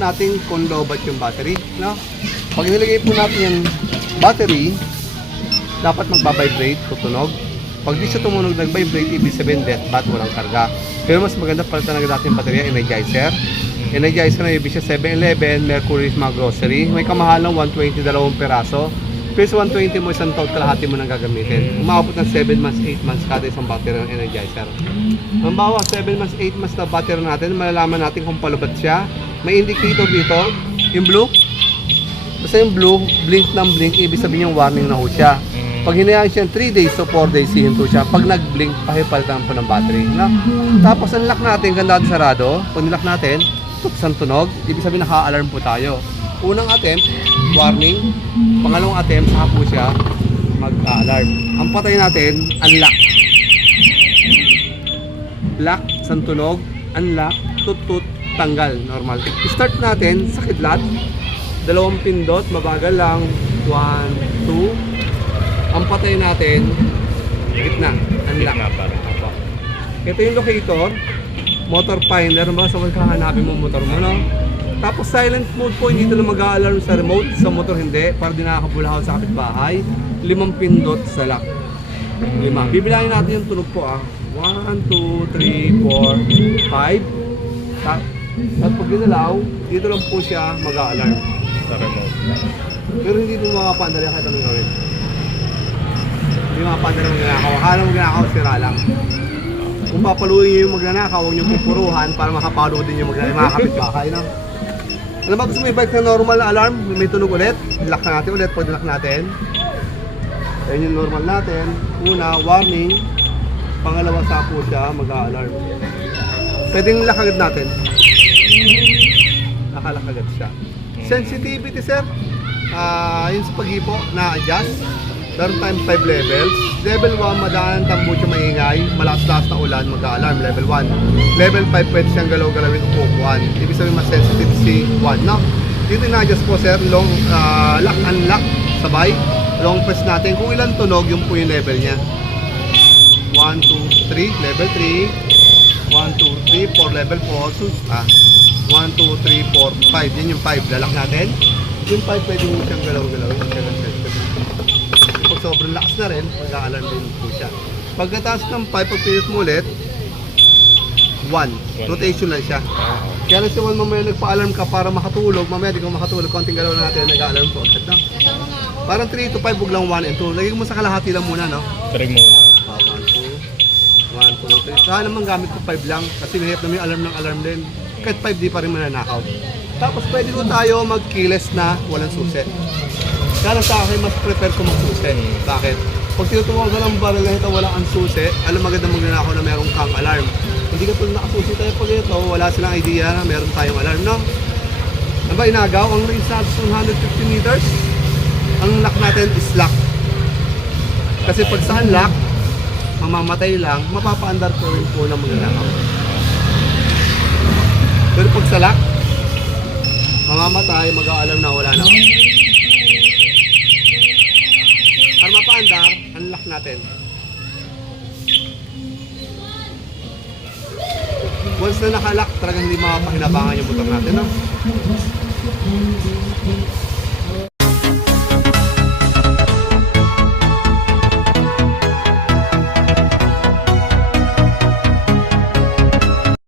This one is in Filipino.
natin kung lobat yung battery, no? Pag nilagay po natin yung battery, dapat magbabibrate, tutunog. Pag di siya tumunog, nag-vibrate, ibig sabihin death bat, walang karga. Pero mas maganda palitan na natin yung baterya, energizer. Energizer na ibig siya 7-Eleven, Mercury, mga grocery. May kamahalang 120, 2 peraso. Pero sa 120 mo, isang taon kalahati mo nang gagamitin. Umabot ng 7 months, 8 months kada isang battery ng energizer. Halimbawa, 7 months, 8 months na battery natin, malalaman natin kung palubat siya. May indicator dito, yung blue. Basta yung blue, blink ng blink, ibig sabihin yung warning na ho siya. Pag hinayaan siya 3 days to 4 days, hihinto siya. Pag nag-blink, pahipalitan po ng battery. No? Tapos, ang lock natin, ganda sarado. Pag nilock natin, tuksan tunog. Ibig sabihin, naka-alarm po tayo. Unang attempt, warning. Pangalawang attempt, saka po siya mag-alarm. Ang patay natin, unlock. Lock, isang tunog. Unlock, tut-tut, tanggal. Normal. Start natin sa kidlat. 2 pindot, mabagal lang. 1, 2. Ang patay natin, gitna, unlock. Ito yung locator, motor finder, baka sa kahanapin mo motor mo, no? Tapos silent mode po, hindi ito na mag-a-alarm sa remote, sa motor hindi, para di nakakabulahaw sa kapitbahay. 5 pindot sa lock. 5. Bibilangin natin yung tunog po, 1, 2, 3, 4, 5. At pag ginalaw, dito lang po siya mag-a-alarm. Sa remote. Pero hindi po makapandali kahit anong gawin. Hindi makapandali ng magnanakaw. Akala magnanakaw, sira lang. Kung papaluin nyo yung magnanakaw, huwag nyo pupuruhan para makapalo din yung magnanakaw. Mga kapitbahay, no? Alam ba, gusto mo i-bike na normal na alarm? May tunog ulit. Lock na natin ulit. Pag lock natin. Ayan yung normal natin. Una, warning. Pangalawa, sa po siya, mag-a-alarm. Pwedeng lock agad natin. Nakalak agad siya. Sensitivity, sir. Yung sa pag-ipo, na-adjust. Meron tayong 5 levels. Level 1, madaan tambucho maingay. Malakas-lakas na ulan, mag-a-alarm. Level 1. Level 5, pwede siyang galaw-galawin upuan. Ibig sabihin, mas sensitive si 1, no? Dito na-adjust po, sir. Long lock, unlock, sabay. Long press natin. Kung ilan tunog, yun po yung level niya. 1, 2, 3. Level 3. 1, 2, 3, 4. Level 4. 1, 2, 3, 4, 5. Yan yung 5. Lalak natin. Yung 5, pwede mo siyang galaw-galawin. Pag sobrang lakas na rin, mag-a-alarm din po siya. Pagkataas ng 5, pag pinit mo ulit, 1. Rotation lang siya. Kaya lang siya mamaya nagpa-alarm ka para makatulog. Mamaya di ka makatulog, konting galaw na natin, nag-a-alarm po. No? Parang 3 to 5, huwag lang 1 and 2. Lagay mo sa kalahati lang muna, no? 3 muna. 1, 2, 3. Saka naman gamit ko 5 lang kasi mahirap na may alarm ng alarm din. Kahit 5 di pa rin mananakaw. Tapos pwede ko tayo mag-keyless na walang susi. Kaya sa akin, mas prefer ko mag-susi. Bakit? Pag tinutuwag ka ng baril na ito walang ang susi, alam maganda magnanakaw na meron kang alarm. Hindi ka tulad nakasusi tayo pag ito, wala silang idea na meron tayong alarm, no? Ano ba inagaw? Ang range natin 150 meters. Ang lock natin is lock. Kasi pag sa unlock, mamamatay lang, mapapaandar ko rin po ng magnanakaw. Pero pag sa lock, mamamatay, mag-a-alarm na wala na. Para mapaandar, unlock natin. Once na nakalock, talagang hindi mapahinabangan yung motor natin, no?